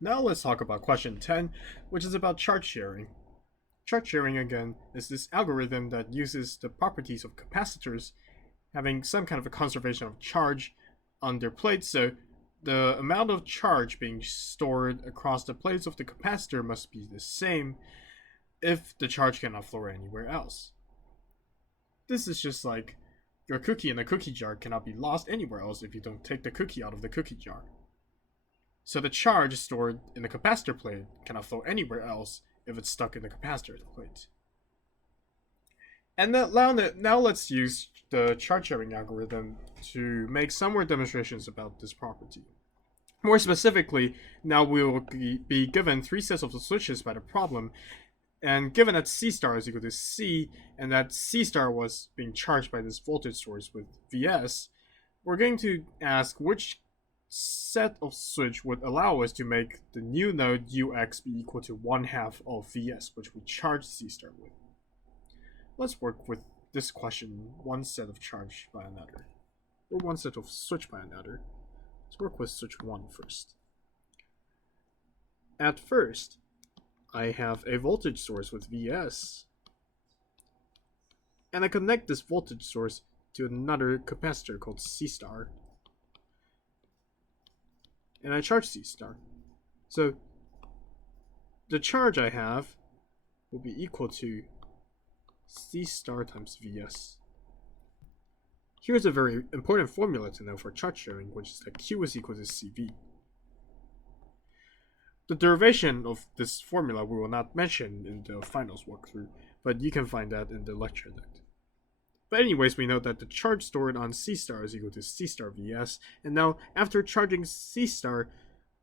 Now let's talk about question 10, which is about charge sharing. Charge sharing, again, is this algorithm that uses the properties of capacitors having some kind of a conservation of charge on their plates, so the amount of charge being stored across the plates of the capacitor must be the same if the charge cannot flow anywhere else. This is just like your cookie in a cookie jar cannot be lost anywhere else if you don't take the cookie out of the cookie jar. So the charge stored in the capacitor plate cannot flow anywhere else if it's stuck in the capacitor plate. And now let's use the charge sharing algorithm to make some more demonstrations about this property. More specifically, now we will be given 3 sets of switches by the problem, and given that C star is equal to C, and that C star was being charged by this voltage source with Vs, we're going to ask which set of switch would allow us to make the new node Ux be equal to 1/2 of Vs, which we charge C star with. Let's work with this question, one set of charge by another, or one set of switch by another. Let's work with switch 1 first. At first, I have a voltage source with Vs, and I connect this voltage source to another capacitor called C star, and I charge C star. So the charge I have will be equal to C star times Vs. Here's a very important formula to know for charge sharing, which is that Q is equal to CV. The derivation of this formula we will not mention in the finals walkthrough, but you can find that in the lecture note. But anyways, we know that the charge stored on C star is equal to C star Vs, and now after charging C star,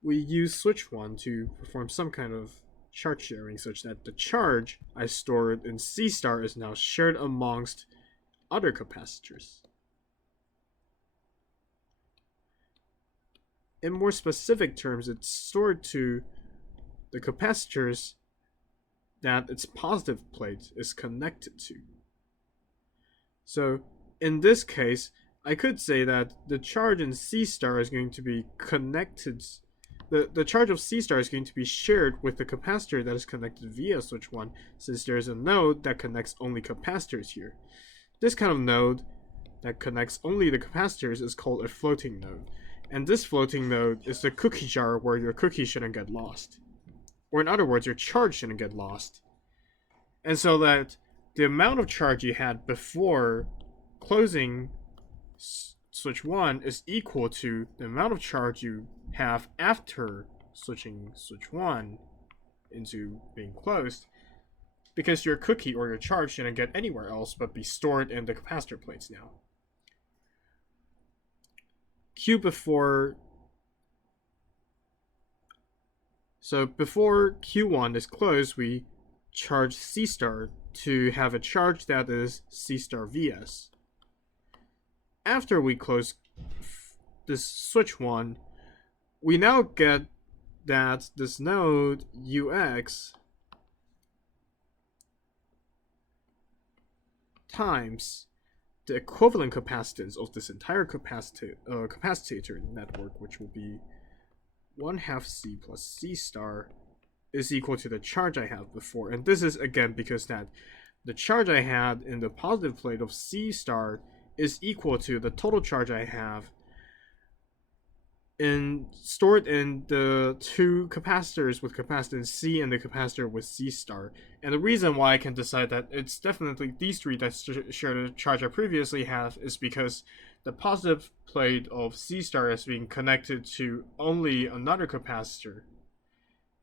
we use switch 1 to perform some kind of charge sharing such that the charge I stored in C star is now shared amongst other capacitors. In more specific terms, it's stored to the capacitors that its positive plate is connected to. So in this case, I could say that the charge in C star is going to be connected. The charge of C star is going to be shared with the capacitor that is connected via switch 1, since there is a node that connects only capacitors here. This kind of node that connects only the capacitors is called a floating node. And this floating node is the cookie jar where your cookie shouldn't get lost. Or in other words, your charge shouldn't get lost. And so that the amount of charge you had before closing switch 1 is equal to the amount of charge you have after switching switch 1 into being closed, because your cookie or your charge shouldn't get anywhere else but be stored in the capacitor plates now. So before Q1 is closed, we charge C star to have a charge that is C star Vs. After we close this switch 1, we now get that this node Ux times the equivalent capacitance of this entire capacitor network, which will be 1/2 C plus C star, is equal to the charge I had before. And this is again because that the charge I had in the positive plate of C star is equal to the total charge I have stored in the two capacitors with capacitance C and the capacitor with C star. And the reason why I can decide that it's definitely these three that share the charge I previously have is because the positive plate of C star is being connected to only another capacitor,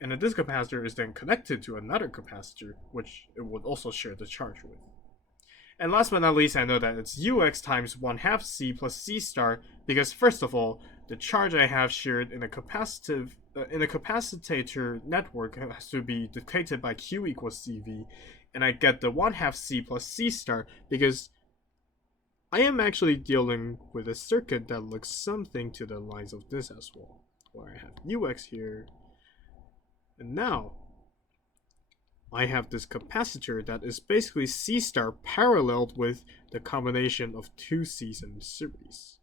and this capacitor is then connected to another capacitor, which it would also share the charge with. And last but not least, I know that it's Ux times 1/2 C plus C star, because first of all, the charge I have shared in a capacitator network has to be dictated by Q equals CV, and I get the 1/2 C plus C star because I am actually dealing with a circuit that looks something to the lines of this as well, where I have Ux here, and now I have this capacitor that is basically C star paralleled with the combination of two C's in series.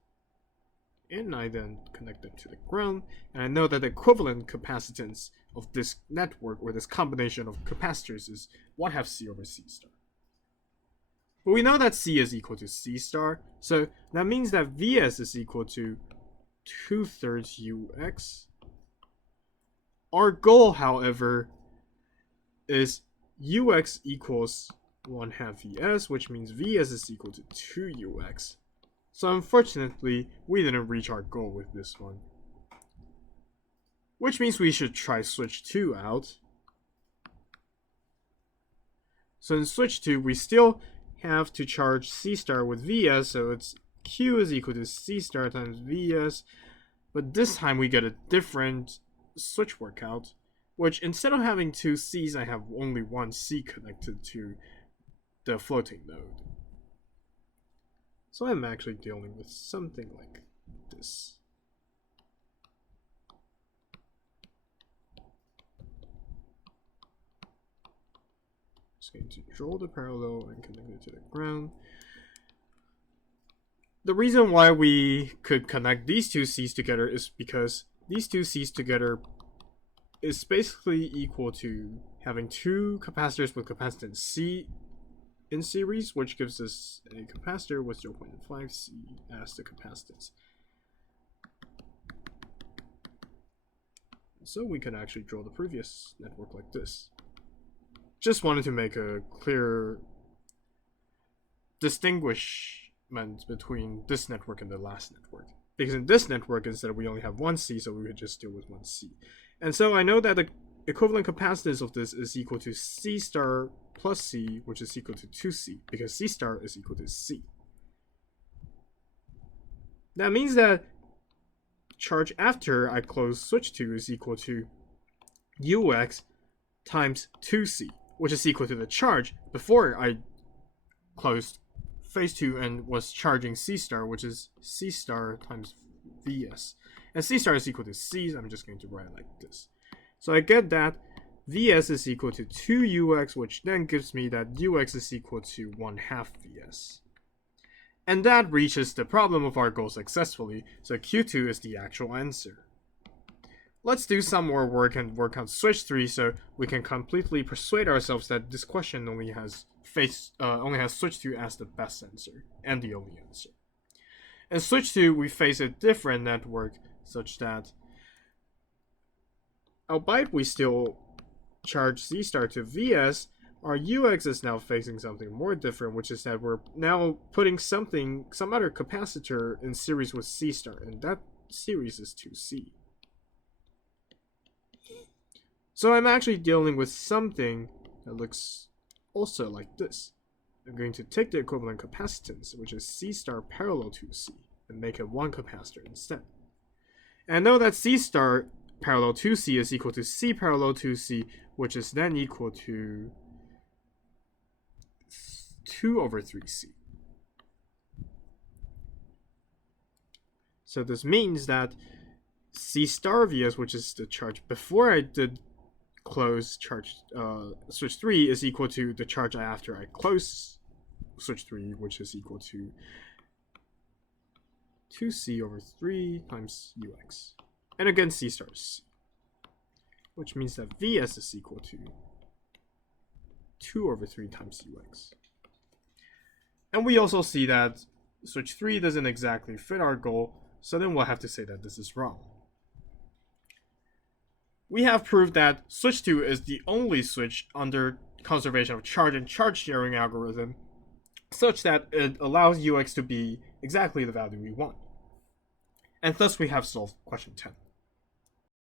and I then connect them to the ground, and I know that the equivalent capacitance of this network, or this combination of capacitors, is 1/2 C over C star. But we know that C is equal to C star, so that means that Vs is equal to 2/3 Ux. Our goal, however, is Ux equals 1/2 Vs, which means Vs is equal to 2 Ux. So unfortunately, we didn't reach our goal with this one. Which means we should try switch 2 out. So in switch 2, we still have to charge C star with Vs, so it's Q is equal to C star times Vs. But this time we get a different switch workout, which instead of having 2 Cs, I have only 1 C connected to the floating node. So I'm actually dealing with something like this. Just going to draw the parallel and connect it to the ground. The reason why we could connect these two Cs together is because these two Cs together is basically equal to having two capacitors with capacitance C in series, which gives us a capacitor with 0.5 C as the capacitance. So we can actually draw the previous network like this. Just wanted to make a clear distinguishment between this network and the last network. Because in this network, instead we only have 1 C, so we would just deal with 1 C. And so I know that the equivalent capacitance of this is equal to C star plus C, which is equal to 2C, because C star is equal to C. That means that charge after I close switch 2 is equal to Ux times 2C, which is equal to the charge before I closed phase 2 and was charging C star, which is C star times Vs. And C star is equal to C, so I'm just going to write it like this. So I get that Vs is equal to 2Ux, which then gives me that Ux is equal to 1/2 Vs. And that reaches the problem of our goal successfully, so Q2 is the actual answer. Let's do some more work and work on switch 3 so we can completely persuade ourselves that this question only has switch 2 as the best answer, and the only answer. In switch 2, we face a different network such that, albeit we still charge C star to Vs, our Ux is now facing something more different, which is that we're now putting some other capacitor in series with C star, and that series is 2C. So I'm actually dealing with something that looks also like this. I'm going to take the equivalent capacitance, which is C star parallel to C, and make it one capacitor instead. And know that C star parallel to C is equal to C parallel to C, which is then equal to 2/3C. So this means that C star Vs, which is the charge before I did close charge switch 3, is equal to the charge after I close switch 3, which is equal to 2C/3 times Ux. And again, C star is C, which means that Vs is equal to 2/3 times Ux. And we also see that switch 3 doesn't exactly fit our goal, so then we'll have to say that this is wrong. We have proved that switch 2 is the only switch under conservation of charge and charge sharing algorithm, such that it allows Ux to be exactly the value we want. And thus we have solved question 10.